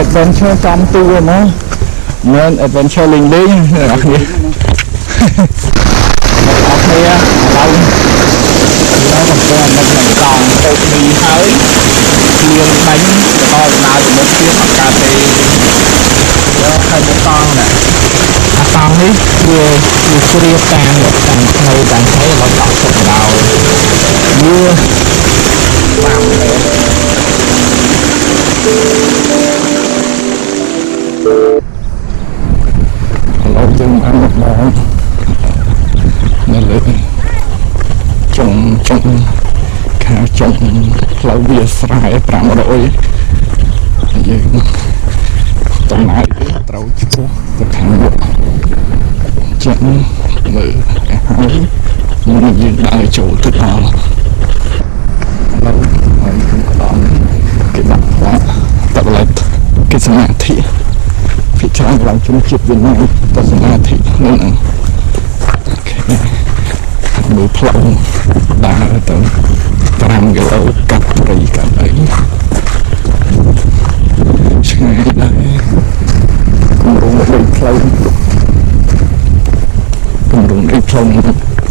adventure ចំទូហ្មងមិន adventure លេងអ្នកនរគ្នាឥឡូវយើងកំពុងនៅក្នុងកង់តូបមីហើយលៀងបាញ់ដល់ដំណើរទៅមុខទៀតអត់កើតទេយកហើយមកកង់ណាអាកង់នេះវាជ្រាបតាមផ្លូវតាមផ្លូវដល់ដល់សុខដល់វាតាមទេឥឡូវយើងបានមកដល់នៅលើចុងខាងចុងផ្លូវវាស្រែ500យើងតំណាយត្រូវឆ្ពោះទៅខាងមុខចឹងមើលហើយយើងដើរចូលទៅដល់ឥឡូវហើយខ្ញុំក៏ដល់គេដាក់ផ្លាកតបឡេតគេសមាធិពីច្រើនឡើងជំនឿជាតិវៀតណាមទៅសមាធិនៅនឹងមើលផ្លូវដើរទៅ5គីឡូកាត់ព្រៃកាត់អីឆ្ងាយដែរគម្រោងដីផ្លូវ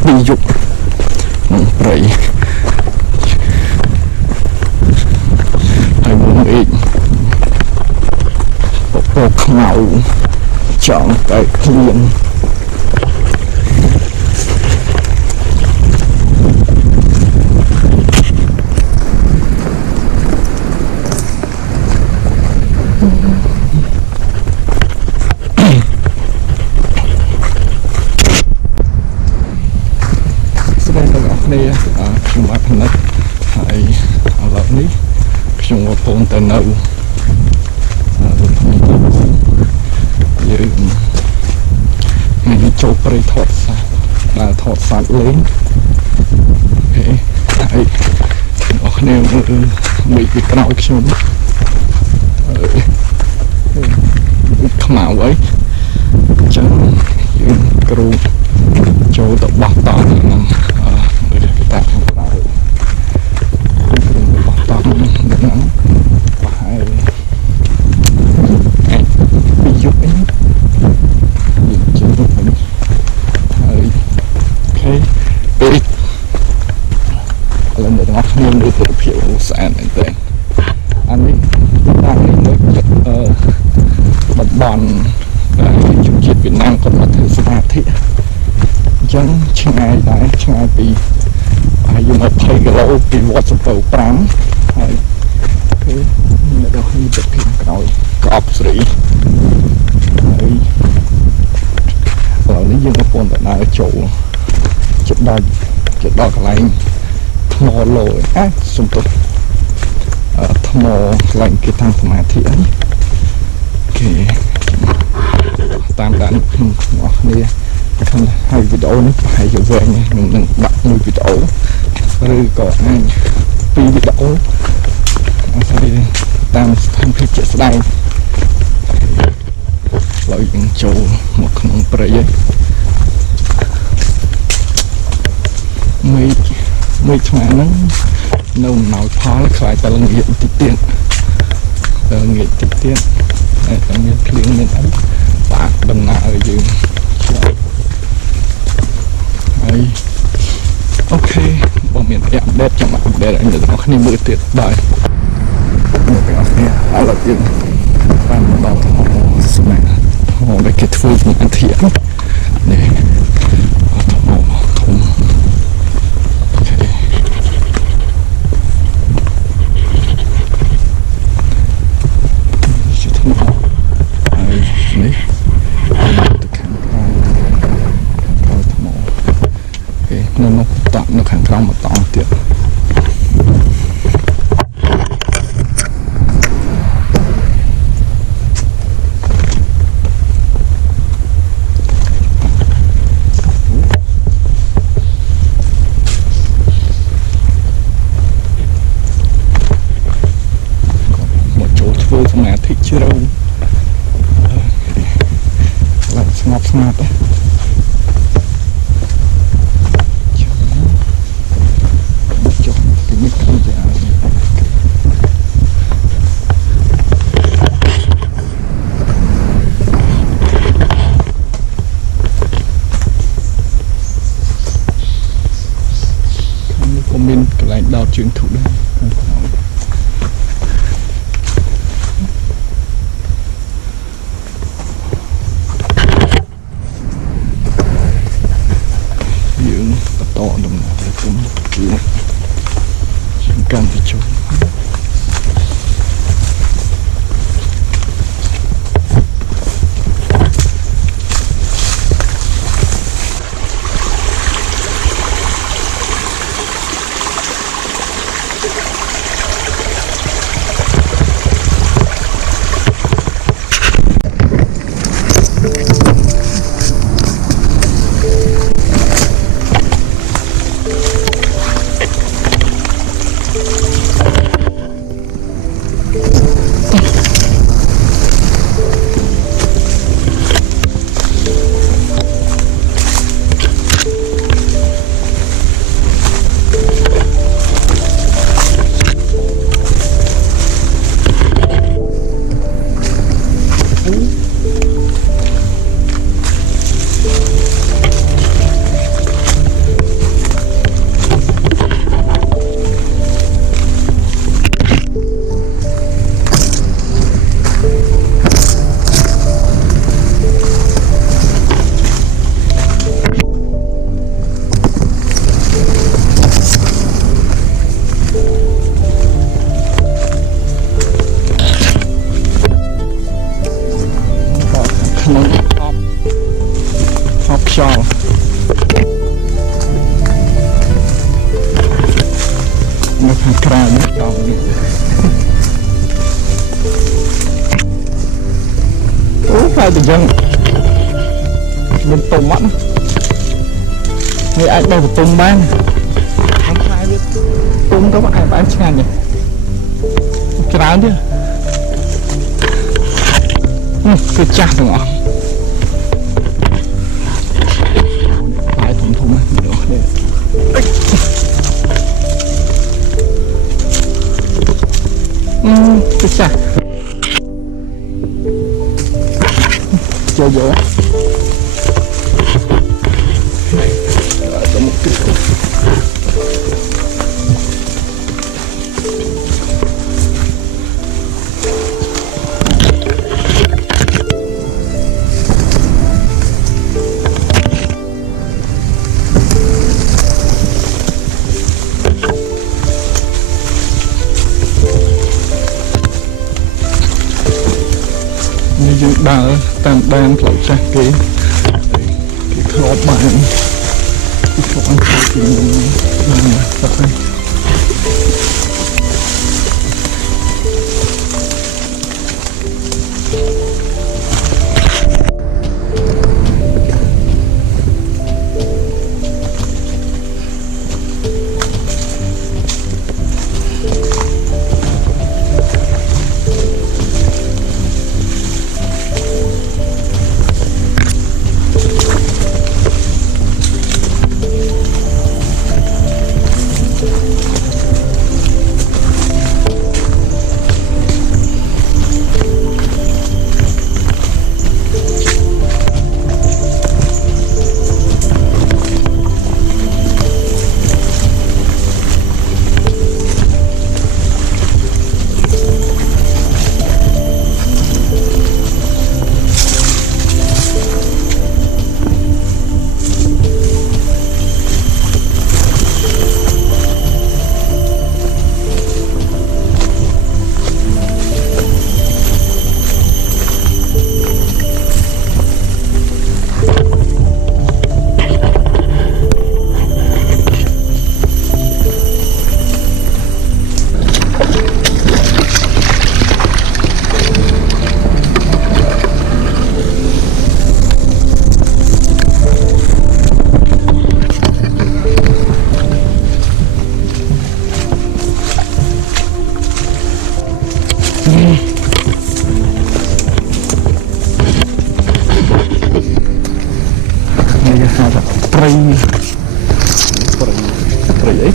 ពីយុគក្នុងព្រៃហើយមើលមេឃពពកខ្មៅចង់តែភ្លៀងខ្ញុំបានផ្នែកហើយឥឡូវនេះខ្ញុំកំពុងទៅនៅយើងចូលព្រៃថតសត្វលេងហើយអ្នកគ្នាមើលពីក្រោយខ្ញុំខ្មៅអីចឹងយើងគ្រូចូលទៅបោះតង់ហ្នឹងតាខាងក្រៅគ្រឿងរបស់តង់ហ្នឹងប្រហែលពីយុគនេះជិះទៅហើយអូខេពេលឥឡូវអ្នកទាំងអស់គ្នាមើលទិដ្ឋភាពស្អាតមែនទេអានេះតាមនេះនៅតំបន់ជំនឿជាតិវៀតណាមគាត់មកធ្វើសមាធិអញ្ចឹងឆ្ងាយដែរឆ្ងាយពីហើយយើង20គីឡូពីវត្តសំពៅ5ហើយគឺអ្នកដល់នេះទៅពីក្រោយក្អប់ស្រីហើយឥឡូវនេះយើងកំពុងតែដើរចូលជិតដល់កន្លែងថ្មលោសំទុះថ្មកន្លែងគេតាំងសមាធិហ្នឹងគេតាមដានខ្ញុំអស់គ្នាខាងហើយវីដេអូនេះប្រហែលជាវែងខ្ញុំនឹងដាក់មួយវីដេអូឬក៏អាចពីរវីដេអូអាស្រ័យតាមស្ថានភាពជាក់ស្ដែងហើយយើងចូលមកក្នុងព្រៃមេឃឆ្មាហ្នឹងនៅអំណោយផលខ្លាយតែល្ងាចតិចទៀតហើយតែមានភ្លៀងមានអីបាក់ដំណើរយើងហើយអូខេបងមានអាប់ដេតចាំអាប់ដេតឲ្យអ្នកទាំងអស់គ្នាមើលទៀតបាទអ្នកទាំងអស់គ្នាឥឡូវយើងបានមកដល់ថ្មស្មែដែលគេធ្វើពីអធិនេះថ្មធំអូខេជាថ្មហើយនេះនៅនោះតក់នៅខាងក្រោមមកតង់ទៀតមកចូលធ្វើសមាធិជ្រៅស្ងប់ស្ងាត់ Thì dân mình tôm mắt người anh đâu tôm bán không ai biết tôm có ai bán chán nhỉ cái rán chứ cái chát rồi ngỏ phải thùng thùng được đây cái chát chơi dữ rồi có một cái dương đào tam đan lại ra cái khóa bàn cái khóa ăn khóa thì mình tập đây ấy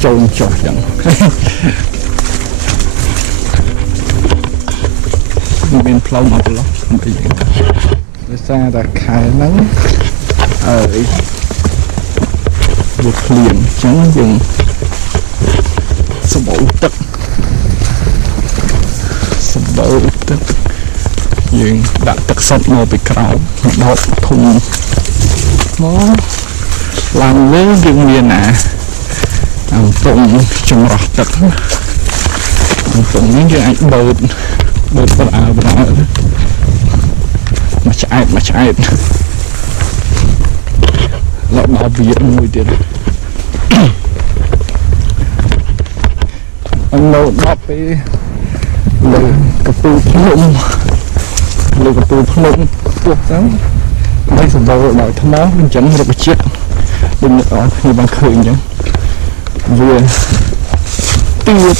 trôn trọt chẳng bên flow một lắm bây giờ ra là khai nắng ở vượt liền trắng dùng sập bầu tức nhưng đã tật sập ngồi bị cào đọt thùng nó làm với dương miền tụng trồng rọt tật tụng những cái ảnh bợt vào mà chạy lọ bảo việt mùi tiền anh đâu đọc cái lời cà tu phun tuột sáng mấy sự đâu lại thấm máu mình chẳng được cái chiếc đừng ở như bằng khởi nhá vừa tiêu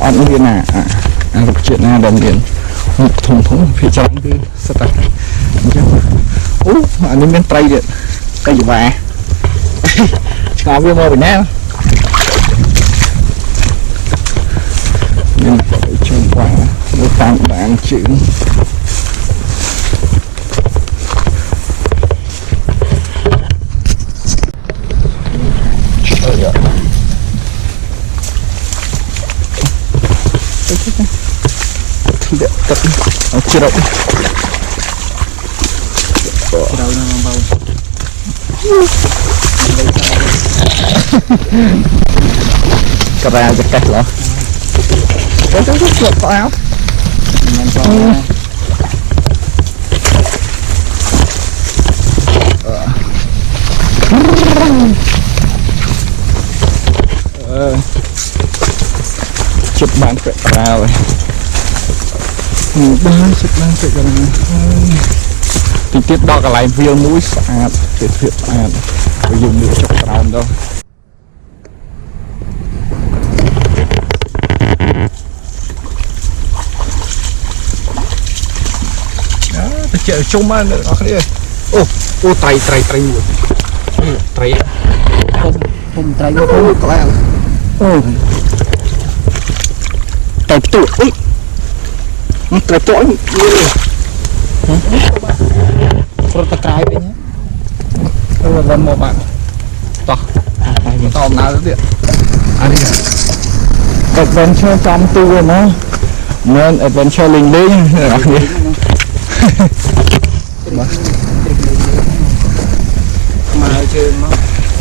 ăn viên rục chuyện na đồng tiền một thùng phía trong cứ sao ta anh em tray điện cây vàng ngào viên mơ bình nha nên phải trông qua nó tạm bạn chữ tidak tapi cerok keren sekali loh cái lột có áo chụp bạn phải ra rồi ba chụp bạn phải ra thì tiếp đó cái lại viên mũi sạch tuyệt tuyệt sạch phải dùng được chụp rào đâu chợ chung mà nữa đi ô tray tray tray tray không tray không có ai tray tụ tray tụ rồi ta tray vậy nhé rồi lần một bạn to nào nữa anh đi adventure trong tour nó nên adventure linh linh rồi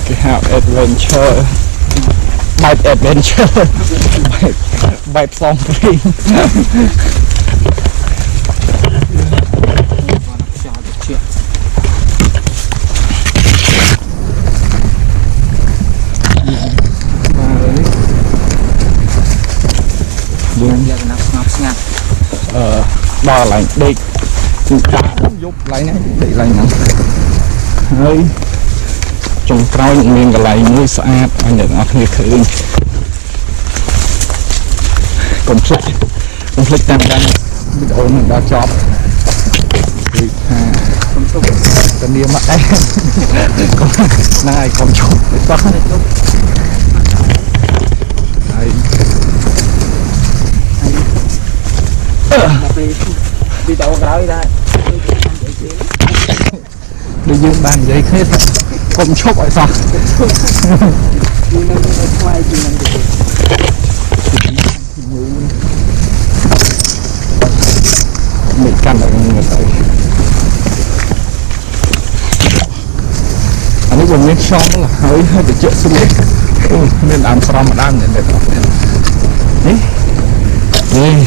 cái hào adventure bike adventure bike song free đo lại đi đá giúp lại này để lại nè hơi trồng rau những miếng cái này nuôi sạch anh nhận nó như khử conflict tam đan bị ổn mình đã chọn cần đi mà ấy này còn chụp để tắt đi đâu ra đây đi dương bàn giấy hết còn chụp ở sao bị căn ở người tới anh ấy còn miếng son là hơi bị chợ xung nên làm sao mà đang nhận được đấy đây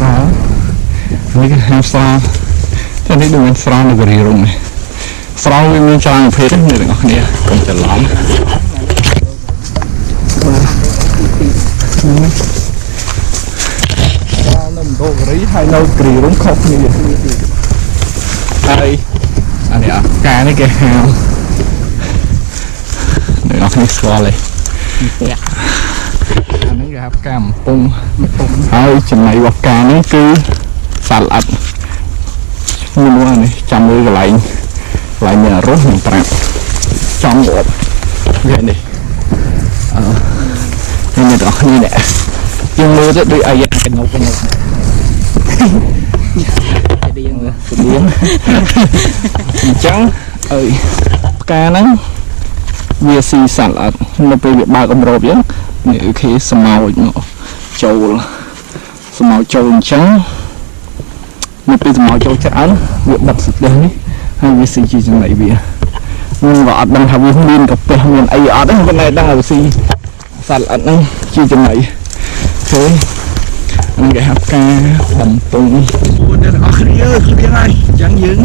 sao này cái ham sao thế này đừng ăn sao nó gửi rung này sao với miếng trang phết này đừng ngọc nè còn chờ lắm nó đồ gửi hay nó gửi rung khóc như vậy đây anh ấy cá này cái hào đừng ngọc nè xóa này anh ấy gặp cam pungហើយចំណៃរបស់ការនេះគឺសាឡាត់មួយនេះចាំមើលកន្លែងរស់នឹងប្រាប់ចំរត់វានេះនេះអ្នកនរគ្នានេះយើងមើលទៅដូចអាយ៉ាកណុកដៀងអញ្ចឹងអើយផ្កាហ្នឹងវាស៊ីសាឡាត់នៅពេលវាបើកអម្រប់អញ្ចឹងនេះគេស្មោចមកចូលអញ្ចឹងនៅពេលស្មោចចូលច្រើនវាបិទស្ទះនេះហើយវាស៊ីជាចំណៃវាមិនក៏អត់ដឹងថាវាមានកាពះមានអីអត់ទេប៉ុន្តែដឹងថាវាស៊ីសត្វល្អិតហ្នឹងជាចំណៃអូហ្នឹងគេហៅការបំពង់ពួកអ្នកទាំងអស់គ្នាឃ្លៀងហើយអញ្ចឹងយើង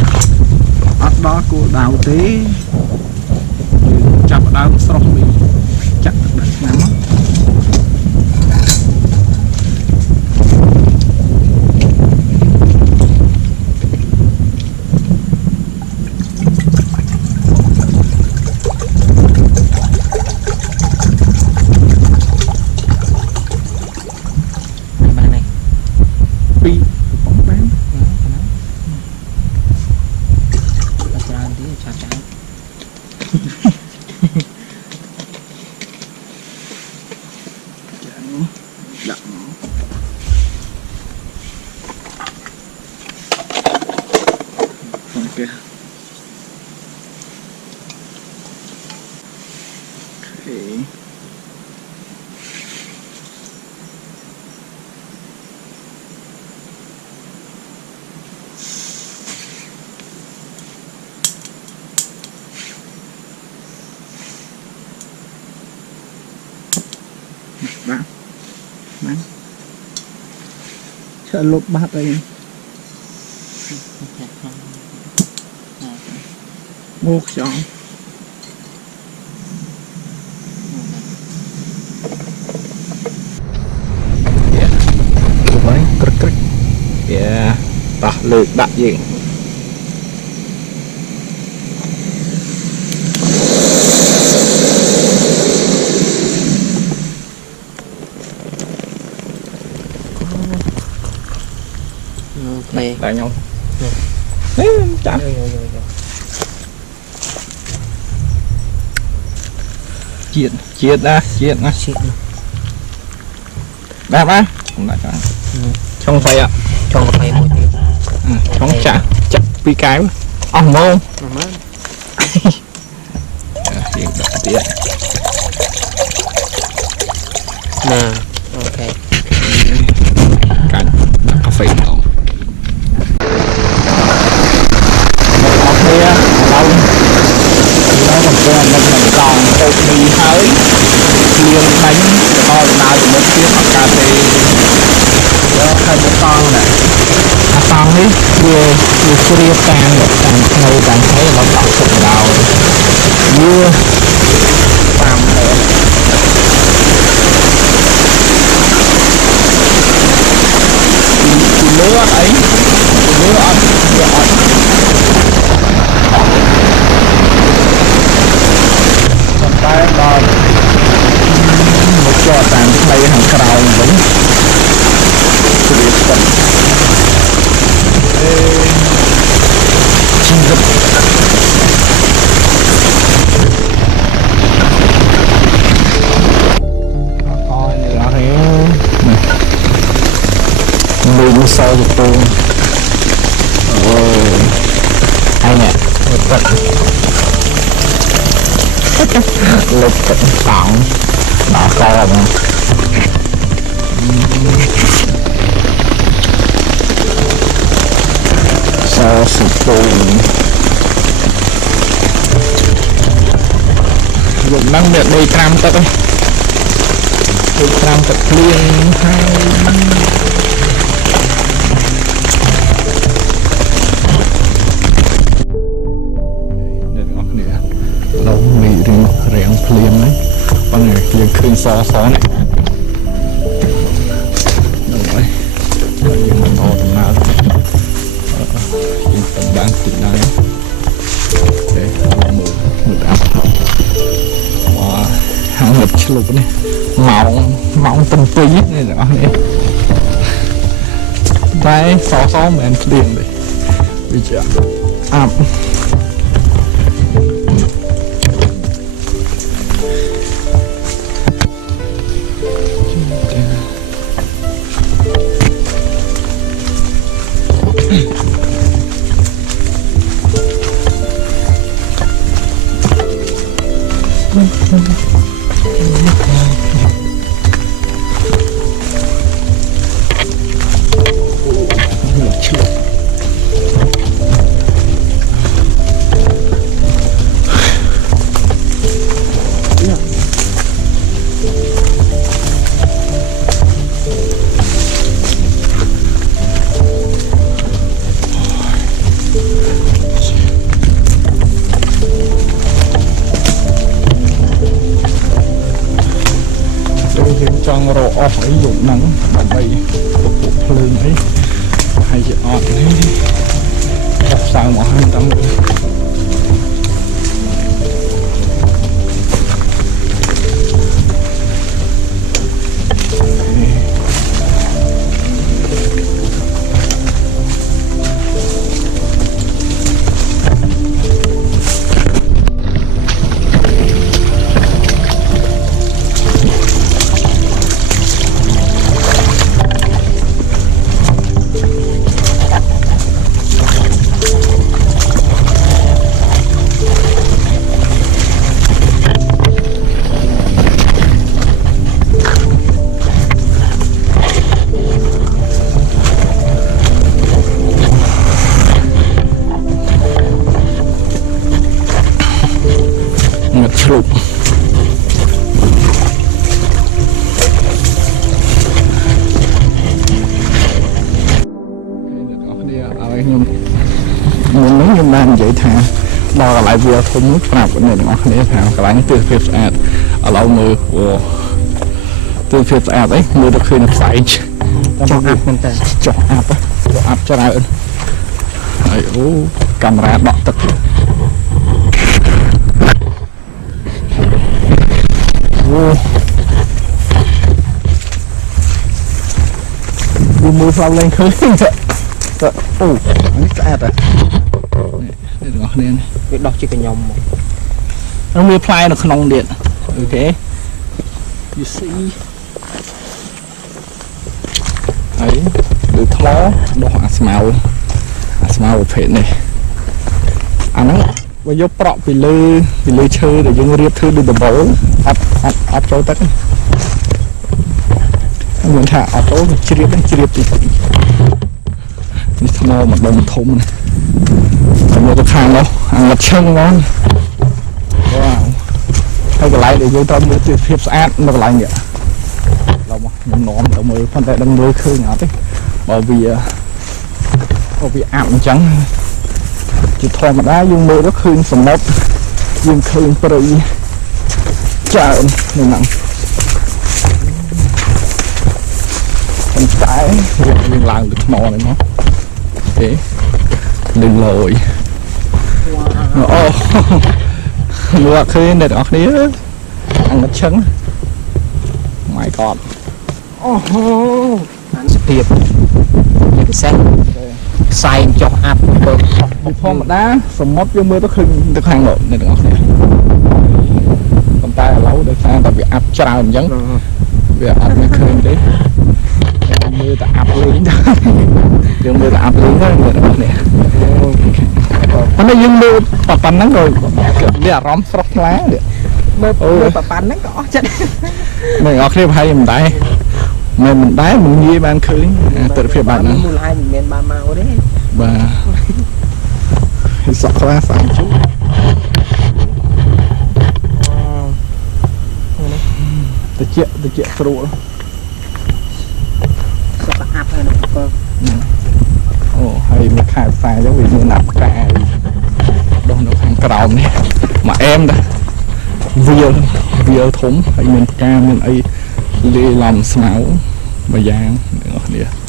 អត់ដល់គោលដៅទេយើងចាប់ដើមស្រោះមីចាក់ទឹកឆ្នាំ Sợ lột bát đây ngô chó mấy cực cực yeah ta lược đặt gì tại nhau chạm chiết ra đẹp á trong phay ạ trong phay một trong chả chắc pi cái ông mông hiện đại tiện nè ok cảnh cà phê không kia lâu nó còn quen mình còn hộp mì hơi liền bánh to nào thì một tiếng hoặc cà phê hai bữa con này con ấy vừa chia càng được ngồi càng thấy nó đọc sụp đầu vừa làm được lứa ấy lứa ăn còn tay đo một cho tàn đây hàng cào vẫn sự thật chinh dục coi này là thế mình sao được tôi hay nè lực tặng nó coi là sao sự tôi dùng năng lượng đây tram tất ấy đây tram tất liên hai lâu mì riêng phim đấy con này riêng khơi xó này rồi nhưng mà to tầm nào tầm bán tỉnh này để một áp và hàng ngập lục này mỏng tầm tí này đó này đấy xó mình liền đấy bây giờ áp trong rổ off ấy dụng nắng bằng đây phục vụ lên ấy hay chị ọt đấy đọc sao mà hai tâm វាធំប្រាប់អ្នកទាំងអស់គ្នាថាកន្លែងនេះទិដ្ឋភាពស្អាតឥឡូវមើលទិដ្ឋភាពស្អាតអីមើលទៅឃើញផ្សែង ចុះអាប់មែនតើ ចុះអាប់ច្រើនហើយអូកាមេរ៉ាដកទឹកអូមើលស្លាប់លេងឃើញទៅអូនេះស្អាតហ៎នេះទាំងអស់គ្នា វាដោះជាកញ្ញំមក nóមានផ្លែនៅក្នុងទៀតអូខេ you see ហើយលើថ្មដុះអាស្មៅប្រភេទនេះអាហ្នឹងបើយកប្រក់ពីលើឈើដែលយើងរៀបធ្វើដូចដបូលអត់ចូលទឹកមិនថាអត់ចូលជ្រាបទីនេះថ្មមួយដុំធំណាតែមកទៅខាងនោះអាងឹតឈឹងហ្មង វ៉ាវហើយកន្លែងដែលយើងត្រូវមើលទិដ្ឋភាពស្អាតនៅកន្លែងនេះឡើយមកខ្ញុំនាំទៅមើលប៉ុន្តែដឹងមើលឃើញអត់ទេបើវាអាប់អញ្ចឹងជាធម្មតាយើងមើលទៅឃើញសមុទ្រយើងឃើញព្រៃច្រើននៅហ្នឹងប៉ុន្តែយើងឡើងទៅថ្មនេះមកទេលឺលយអូ មើលឃើញអ្នកទាំងអស់គ្នាអាងឹតឈឹង My God អូហូអានស្ទាបជាពិសេសផ្សែងចុះអាប់បើ ធម្មតាសមុទ្រយើងមើលទៅឃើញទៅខាងនោះអ្នកទាំងអស់គ្នាប៉ុន្តែឥឡូវដោយសារតែវាអាប់ច្រើនអញ្ចឹងវាអត់មានឃើញទេមើលតែអាប់លេងយើងមើលតែអាប់លេងទៅអ្នកទាំងអស់គ្នាប៉ុន្តែយើងមើលប៉ុណ្ណឹងrồiវាអារម្មណ៍ស្រស់ថ្លាទៀត មើលប្រប៉ាន់ហ្នឹងក៏អស់ចិត្ត អ្នកអរគ្នាប្រហែលមិនដែរមិនងាយបានឃើញទិដ្ឋភាពបែបហ្នឹង មូលហេតុមិនមានបានមកទេ បាទសក់ខ្លះសាំជូតិចស្រួល សុខអាប់ហើយនឹងបើ អូហើយមួយខែផ្សាយទៅវាមានណាប់ផ្កាដុះនៅខាងក្រោមនេះមកអែមដែរវាលធំហើយមានផ្កាមានអីលាយឡំស្មៅមួយយ៉ាងអ្នកនរគ្នា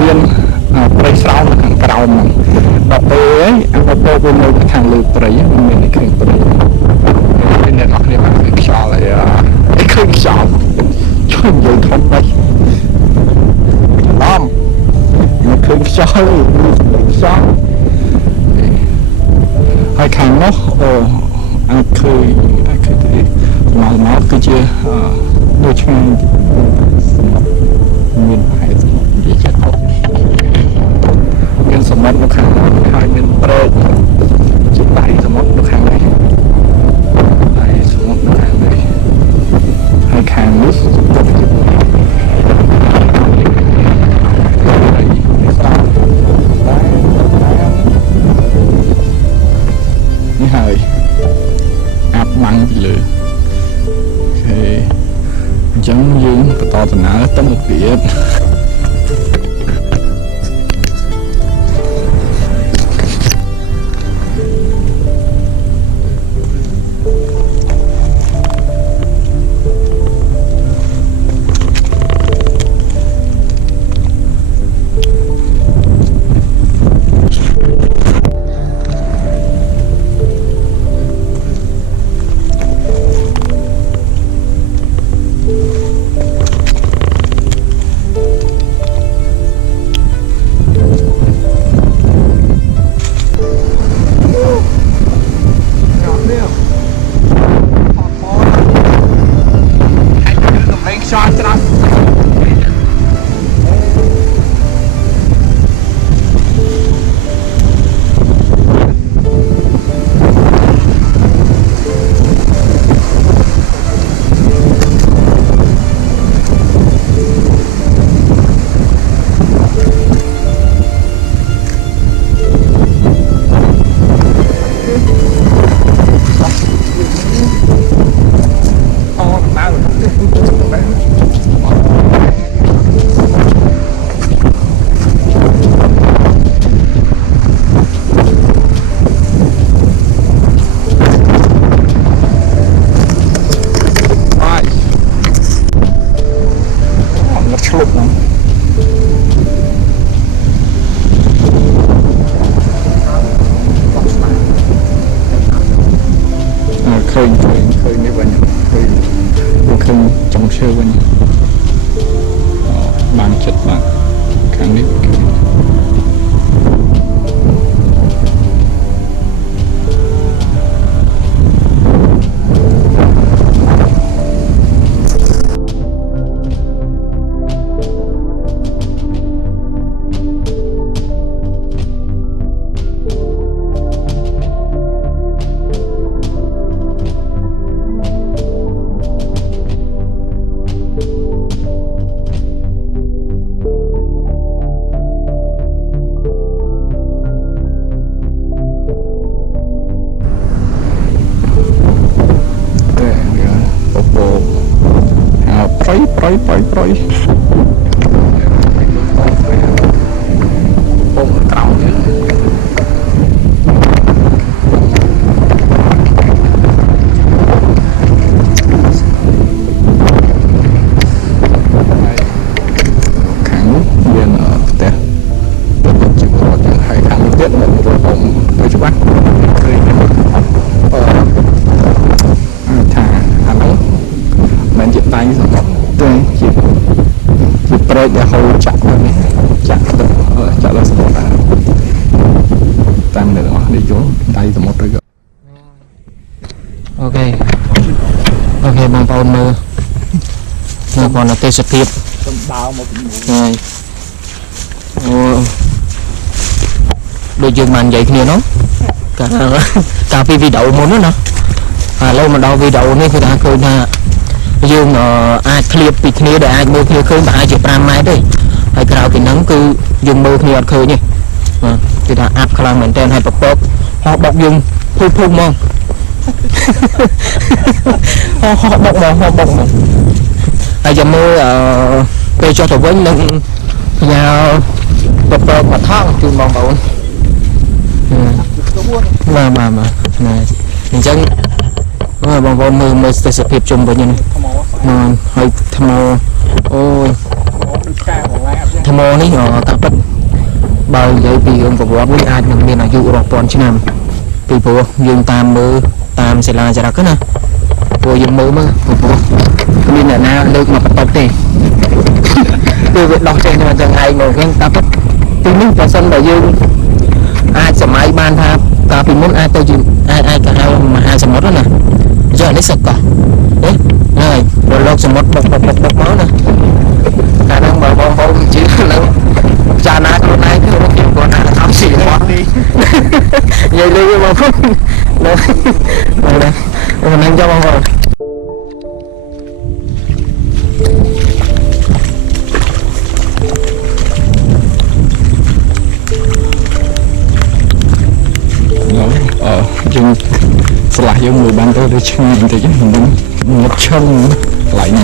មានព្រៃស្រោមខាងក្រោមដល់ពេលអាពពកវានៅខាងលើព្រៃមិនមានឯឃើញព្រៃពេលអ្នកនរគ្នាបានឃើញខ្យល់ហើយឃើញខ្យល់ជួយនិយាយធំបាច់ឡំមិនឃើញខ្យល់ទេខ្យល់ហើយខាងនោះអាចឃើញទេមកគឺជាដូចឆ្ងាយមានប្រហែលនិយាយចិត្តមានសមុទ្រនៅខាងនោះហើយមានព្រែកជាដៃសមុទ្រនៅខាងនេះហើយសមុទ្រនៅខាងនេះហើយខាងនេះទៅជានេះហើយអាប់ម៉ាំងពីលើអូខេអញ្ចឹងយើងបន្តដំណើរទៅមុខទៀត អ វិញបានចិត្តបាទខាងនេះគឺ Proi bông trồng chứ kháng viên ở tè tôi còn chịu có những hai kháng tiết một rồi bông với chú bác thả hắn lắm mình chịu tay rồi tôi chịu break để hầu chặt rồi chặt là sao ta tam nữa đi chỗ tay từ một rồi ok bằng bao mơ còn là tê sập tiếp rồi đôi chân màn vậy kia nó cả video muốn nữa nè lâu mà đo video này thì đã cười là dương ai clip bị kia để ai mua kia khơi mà ai chỉ pram máy đây hay cào thì nắng cứ dùng mua kia khơi nhỉ thì đã áp khả năng mình trên hay bọc họ bọc dùng phun mong họ bọc mà ai giờ mua về cho thủ vĩnh nâng nhà bọc mà thang chùm mong bầu mà này mình chân bong bóng mưa sẽ sập hiệp chung với nhau mà hơi tham mô ôi tham mô này họ tập bất bao vậy vì ông vào với ai mình nên là dụ rồi còn chứ nào vì bộ dương tam sẽ là ra cái nè bộ dương mưa mà nên là na được mà tập thì tôi việc đọc trên mà chẳng ai ngồi khen tập tôi muốn cho sân đại dương ai sẽ máy ban tha ta vì muốn ai tôi chịu ai cả hai mà hai sẽ mất đó nè giờ nó sực cả đấy rồi lột sẽ mất bọc máu nè khả năng mà bom bom chứ nó cha nát luôn này cứ nó kêu còn là tháo xỉ quá đi vậy đi mà phút rồi nè mình đang cho bom rồi nhưng lại giống người bạn tôi để chân mình thì mình ngập chân lại nè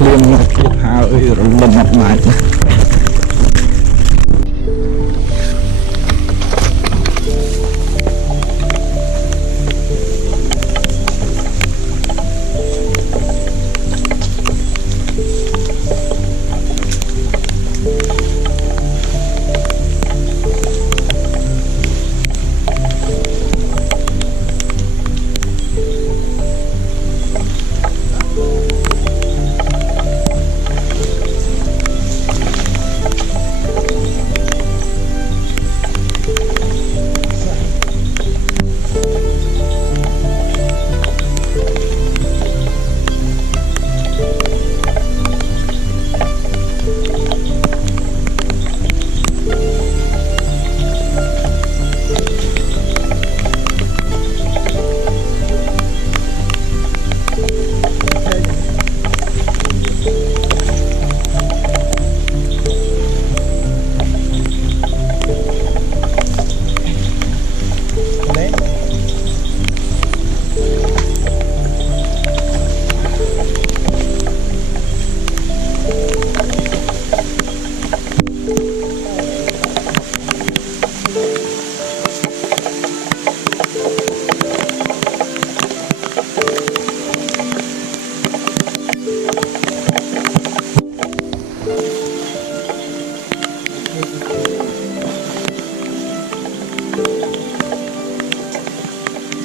liên kiệt hà ơi rồi lần mặt lại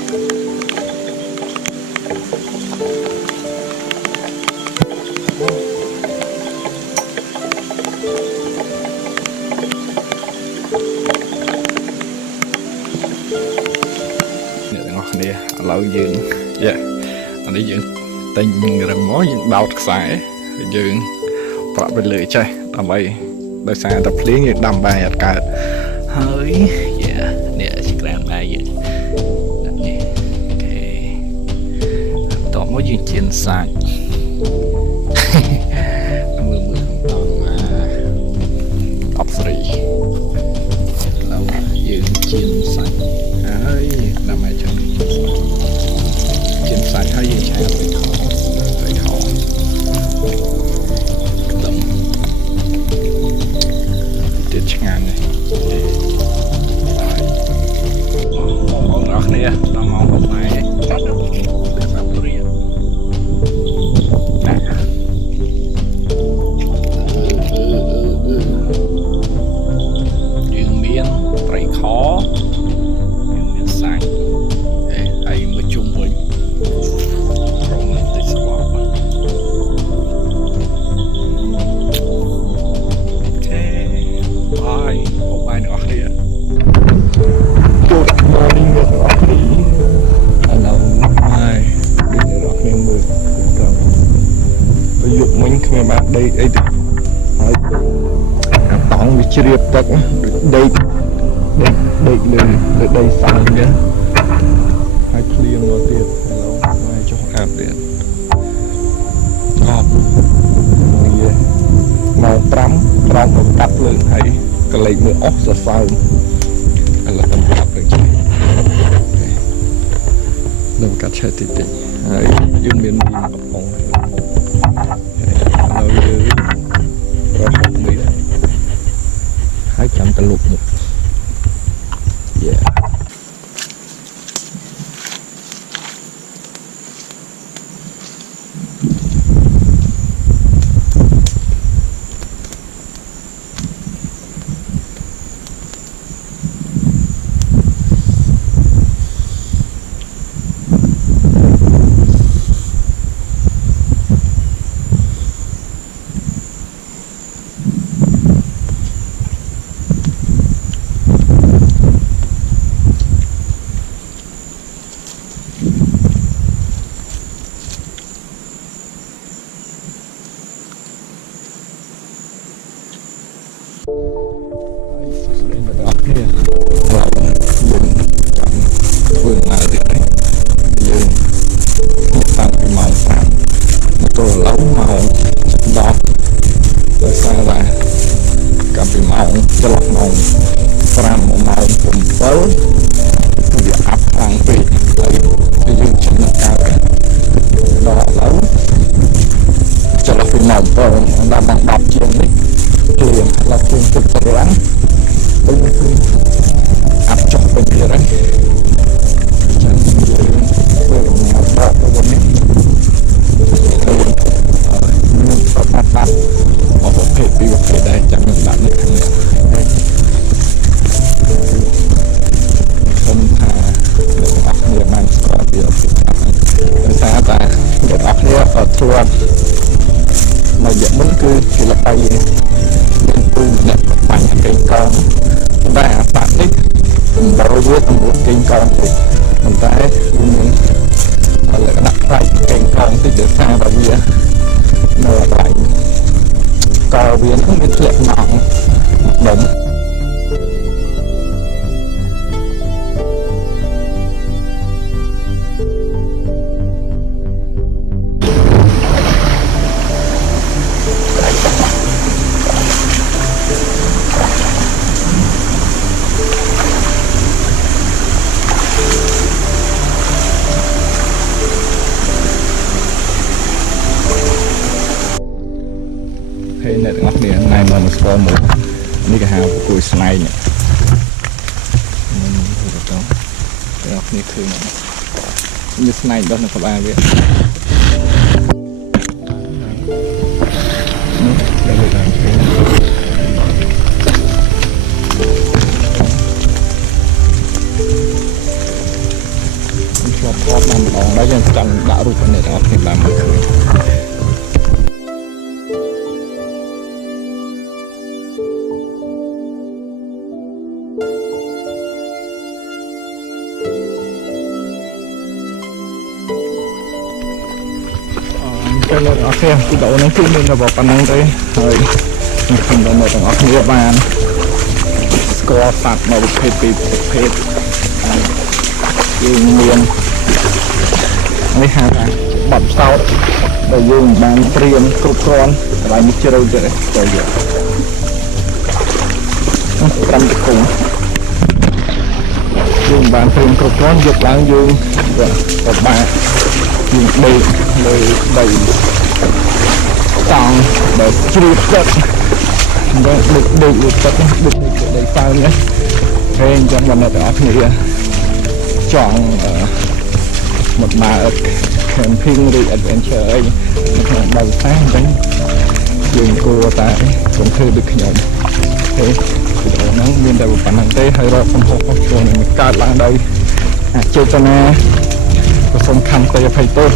អ្នកទាំងអស់គ្នាឥឡូវយើងអានេះយើងទិញរឹងមកយើងដោតខ្សែហើយយើងប្រក់ទៅលើចេះដើម្បីដោយសារតែភ្លៀងយើងដាំបាយអត់កើតហើយនេះស្ក្រាមបាយយើងដាក់នេះអូខេតោះមកយើងជៀនសាច់មើលដល់អបស្រីឥឡូវយើងជៀនសាច់ហើយដាក់មកចាំជៀនសាច់ហើយយើងឆាទៅខដំទៀតឆ្ងាញ់ណាស់បងប្អូនអរគ្នាដល់ម៉ោង6ហើយសាប់រីណាយើងមានត្រីខយើងមានសាច់ហើយមួយជុំវិញក្រុមនេះតិចស្វប់អូខេបាយអូបាយអ្នកអរគ្នាGood morning អ្នកទាំងអស់គ្នាឥឡូវហើយដូចអ្នកទាំងអស់គ្នាមើលទៅទៅយកមិញគ្មានបានដេកអីទេហើយអាតង់វាជ្រាបទឹកដូចដេកលើដីសើមអញ្ចឹងហើយភ្លៀងមកទៀតឥឡូវហើយចុះអាប់ទៀតអត់នេះម៉ោង5ប្រងទៅកាត់លើហើយកលេចមើលអស់សរសើមឥឡូវតាមប្រាប់ទៅចេះនៅកាត់ឆែតិចហើយយើងមានមីកំប៉ុងឥឡូវយើងរកមីហើយចាំទៅលុបមកធ្វើដំណើរទៀតហើយយើងតាំងពីម៉ោង5មកទល់ឥឡូវម៉ោង10ដោយសារតែកាលពីម៉ោងចន្លោះម៉ោង5មកម៉ោង7គឺវាអាប់ខ្លាំងពេកហើយយើងចំណាក់ការដល់ឥឡូវចន្លោះពីម៉ោង7ដល់ម៉ោង10ជាងនេះភ្លៀងឥឡូវភ្លៀងទឹកទៅរាំងទៅគឺអាប់ចុះទៅទៀតហើយចាំយើងធ្វើដំណើរដល់ទៅវិញនេះមានប្របាត់មកប្រភេទពីរប្រភេទដែរចាំនឹងដាក់នៅខាងនេះខ្ញុំថាអ្នកទាំងអស់គ្នាបានស្គាល់ពីប្រភេទខ្លះដោយសារតែអ្នកទាំងអស់គ្នាក៏ធ្លាប់មកយកមុនគឺគេល្បីមានពូអ្នកបាញ់កេងកងតែអាសត្វនេះបើវាសម្រួលកេងកងតិចប៉ុន្តែវាមានលក្ខណៈខ្លាចកេងកងតិចដោយសារតែវានៅកន្លែងកវានឹងមានធ្លាក់ណងដុំហើយអ្នកទាំងអស់គ្នាថ្ងៃមកស្គាល់មកនេះគេហៅប្រគួយស្នែងនេះទៅអ្នកគ្នាឃើញមានស្នែងដោះនៅក្បាលវានេះលើដល់ពេល ម្ដងដែរយើងចង់ដាក់រូបនេះទាំងអស់គ្នាបានមើលឃើញពេលអ្នកទាំងអស់គ្នាវីដេអូនេះគឺមានតែប៉ុណ្្នឹងទេហើយខ្ញុំដល់អ្នកទាំងអស់គ្នាបានស្គាល់សត្វនៅប្រភេទពីរប្រភេទយើងមាននេះហៅថាបទពិសោធន៍ដែលយើងបានត្រៀមគ្រប់គ្រាន់កន្លែងនេះជ្រៅទៀតទៅយក5តកុំយើងបានត្រៀមគ្រប់គ្រាន់យកឡើងយើងក៏បានយើងដេកលើដីតង់ដែលជ្រាបចិត្តអញ្ចឹងដេកលើទឹកដេកលើដីតើនេះហើយអញ្ចឹងបងប្អូនទាំងអស់គ្នាចង់មកដើរ camping ឬ adventure អីនៅក្នុងបឹងតែអញ្ចឹងយើងគួរតែកុំធ្វើដូចខ្ញុំទេវីដេអូហ្នឹងមានតែប៉ុណ្្នឹងទេហើយរកកំហុសខុសឆ្គងនឹងកើតឡើងដោយអចេតនាក៏សូមខន្តីអភ័យទោស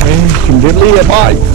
ហើយជំរាបលាបាយ